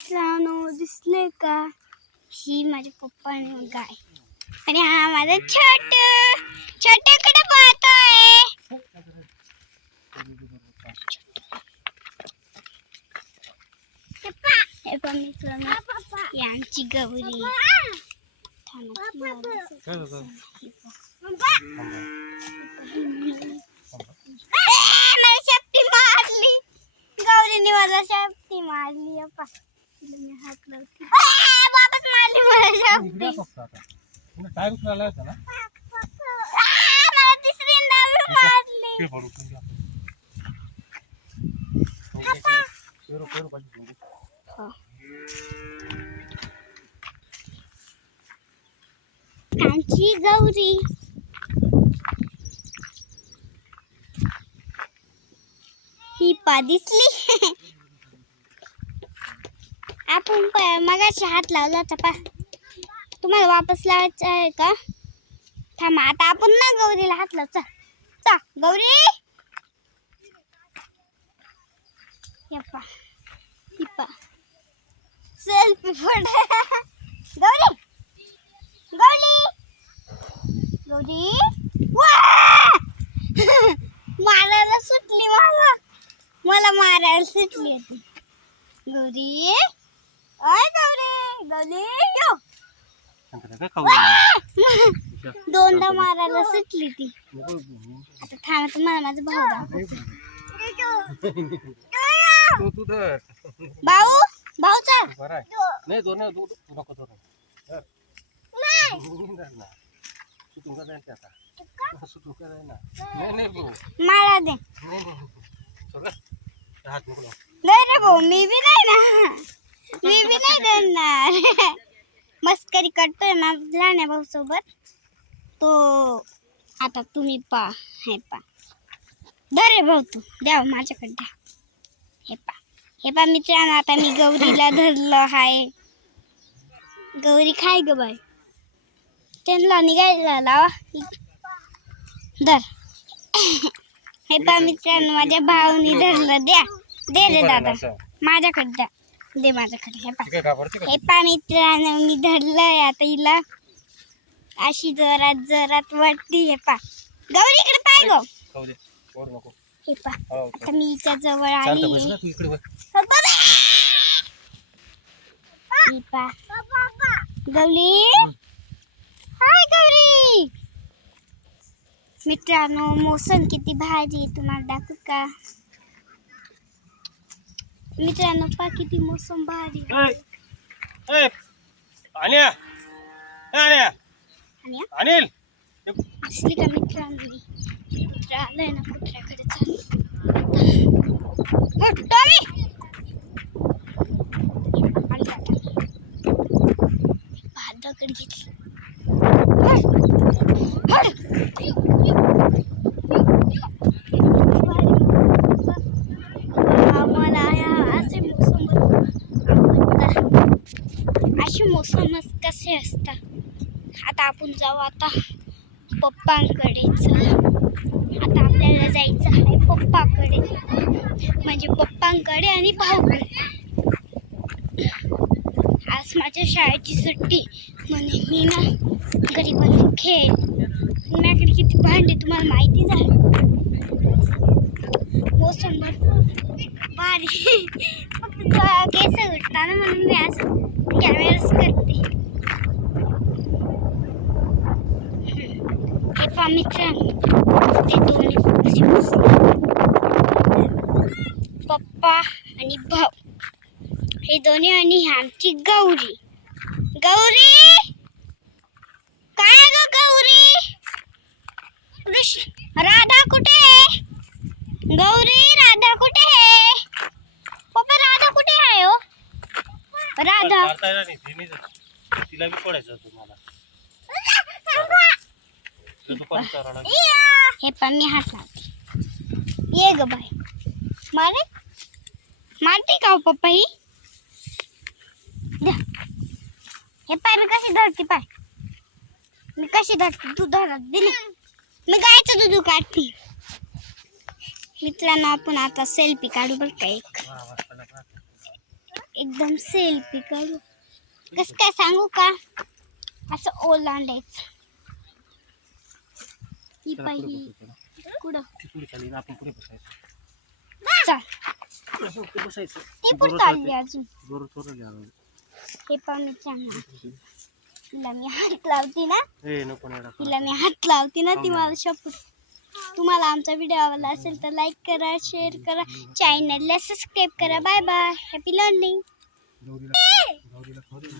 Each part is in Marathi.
मित्रांनो दिसले का? ही माझे पप्पा आणि गाय आणि हा माझा छोट्याकडे पाहतोय. हे पण मित्रांनो ही आमची गौरी. मला शेपटी मारली गौरीने, मला शेपटी मारली. हात लावते वापस मारली मला शेपटी. मला तिसरींदा मारली. आमची गौरी ही पा दिसली. आपण मगाशी हात लावला होता पा. तुम्हाला वापस लावायचा आहे का? थांबा आता आपण ना गौरीला हात लावू. चा गौरी यप्पा हिप्पा सेल्फी फोटो. गौरी गौरी गौरी मारायला सुटली. मला मारायला सुटली होती गौरी. अय गौरी गौरी यो दोनदा मारायला सुटली ती. आता थांबा तुम्हाला माझा भाऊ दाखवतो. भाऊ भाऊ चल. मारा दे. नाही रे भाऊ मी बी नाही ना. मी बी नाही देणार. मस्करी करतोय ना लहान्या भाऊ सोबत तो. आता तुम्ही पा हे पा धर रे भाऊ तू द्या माझ्याकडे द्या. हे पा मित्रांनो आता मी गौरीला धरलं आहे. गौरी खाय ग बाय. त्यांना निघायला लावा धर. हे पा मित्रांनो माझ्या भाऊनी धरलं. द्या दे रे दादा माझ्याकडे द्या. दे माझ्याकडे. हे पा मित्रांनो मी धरलंय. आता हिला अशी जोरात जोरात वाटते. हे पा गौरी इकडे पाय गो. हे पा आता मी हिच्या जवळ आली. हे पा गौरी हाय गौरी. मित्रांनो मोसम किती भारी तुम्हाला दाखवू का? मित्रांनो पा किती मोसम भारी. अनिल असली का मित्रांनो कुत्रा आलाय ना. कुत्र्याकडे चालू दगड घेतली. असे मोसमच कसे असतात. आता आपण जाऊ आता पप्पांकडे. आता आपल्याला जायचं आहे पप्पाकडे, म्हणजे पप्पांकडे आणि भाऊकडे. आज माझ्या शाळेची सुट्टी म्हणे मी ना घरी बसून खेळ. माझ्याकडे किती भांडे तुम्हाला माहितीच आहे. मोसम भारी. फक्त केस उठताना म्हणून मी असं कॅमेराच करते. हे पा मित्रांनो ते दोन्ही पप्पा आणि भाऊ हे दोन्ही आणि आमची गौरी. गौरी काय ग गौरी? राधा कुठे आहे? गौरी राधा कुठे आहे? पप्पा राधा कुठे आहे हो? राधा तिला बी सोडायचं तुम्हाला. हे पण मी हात लावते. ये ग बाय मारे मारते का हो पप्पा ही? हे पाय मी कशी धरते. पाय मी कशी धरते तू धरत दिली. मी गायचं दूध काढते. मित्रांनो आपण आता सेल्फी काढू बरं का. एक एकदम सेल्फी करू. कसं काय सांगू का, असं ओलांडायचं. ही चला, पुढे पाहिजे बसायचं. कुठं ती पुढे चालली आपण पुढे बसायचं. चल पुढे बसायचं. ती कुठं चालली अजून. जोर चोरले आवाज. हे पाहुणे छान. तिला मी हात लावते ना, ए नको नाही टाका. तिला मी हात लावते ना, ती मला शपथ. तुम्हाला आमचा व्हिडिओ आवडला असेल तर लाईक करा, शेअर करा, चॅनलला सबस्क्राईब करा. Bye bye, happy learning. गौरीला खाऊ दे ना.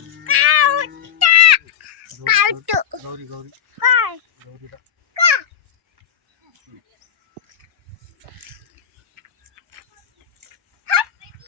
गौरी गौरीला